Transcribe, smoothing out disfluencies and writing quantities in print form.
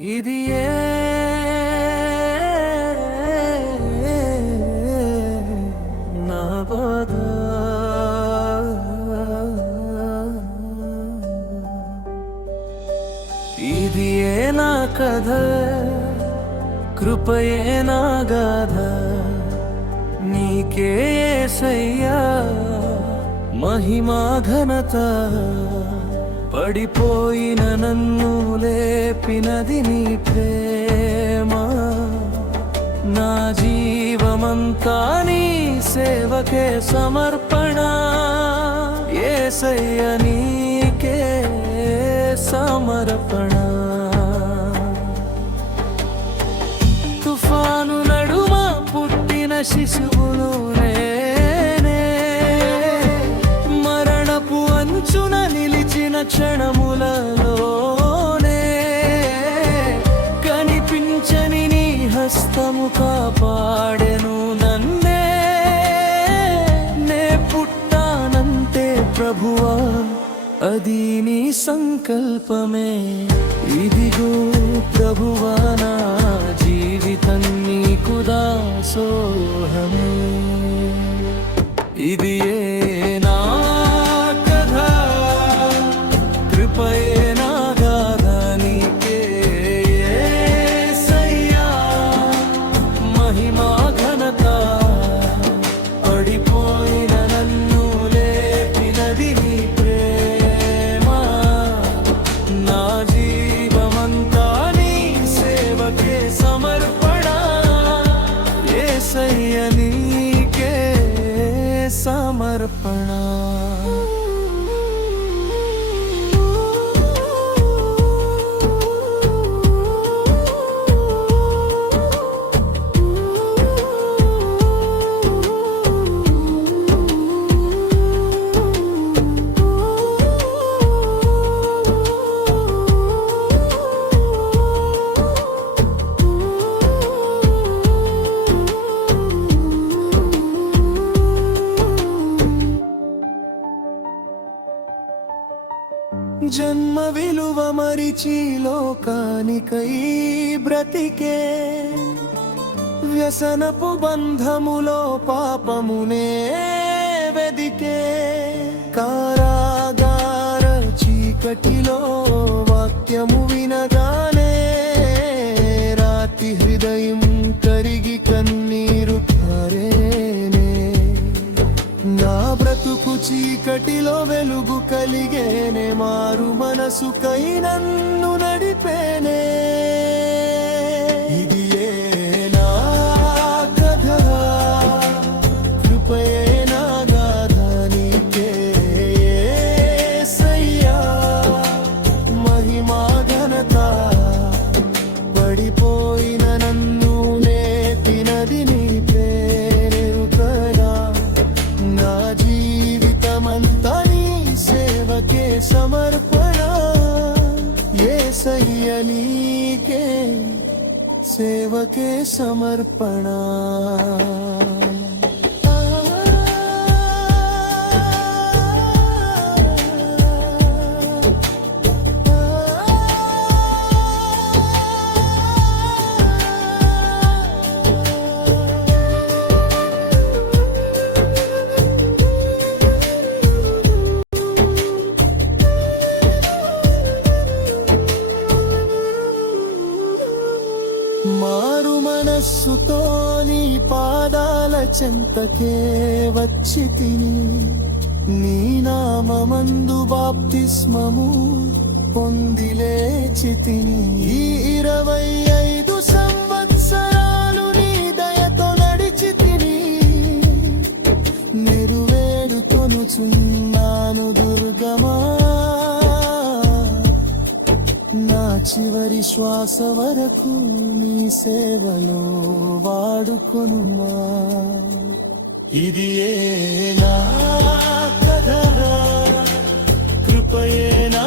ఇది నా బాధ. ఇది నా కథ, కృపయే నా గాథ. నీకే యేసయ్యా మహిమా ఘనత. పడిపోయిన నన్ను లేపినది నీ ప్రేమ. నా జీవమంతా నీ సేవకే సమర్పణ. యేసయ్య నీకే సమర్పణ. తుఫాను నడుమ పుట్టిన శిశువును నేనే, మరణపు అంచున నిలిచిన క్షణములలోనే కనిపించని నీ హస్తము కాపాడెను నన్నే. నే పుట్టానంతే ప్రభువా, అది నీ సంకల్పమే. ఇదిగో ప్రభువా, నా జీవితం నీకు దాసోహమే. ఇది నా కథ, కృపయే నా గాథ. నీకే యేసయ్యా మహిమా ఘనత. పడిపోయిన నన్ను లేపినది నీ ప్రేమ. నా జీవమంతా నీ సేవకే సమర్పణ. యేసయ్య నీకే సమర్పణ. జన్మ విలువ మరిచి లోకానికై బ్రతికే, వ్యసనపు బంధములో పాపమునే వెదికే. కారాగార చీకటిలో వాక్యము వినగానే రాతి హృదయం కరిగి కన్నీరు కారేనే. నా బ్రతుకు చీకటిలో వెలుగు కలిగేనే, మారు మనసుకై నన్ను నడిపేనే. ఇది నా కథ, కృపయే నా గాథ. నీకే యేసయ్యా మహిమా ఘనత. పడిపోయిన నన్ను లేపినది నీ ప్రేరుకనా. నా జీవితమంతా నీ సేవకే సమర్పణ. యేసయ్య నీకే సేవకే సమర్పణ. మారు మనస్సుతో నీ పాదాల చెంతకే వచ్చి తిని, నీ నామమందు బాప్తిస్మము పొంది లేచి తిని. ఈ 25 సంవత్సరాలు నీ దయతో నడిచి తిని, నెరువేడుకొనుచున్నాను దుర్గమా. నా చివరి శ్వాస వరకు నీ సేవలో వాడుకొనుమా. ఇది నా కథ, కృపయే నా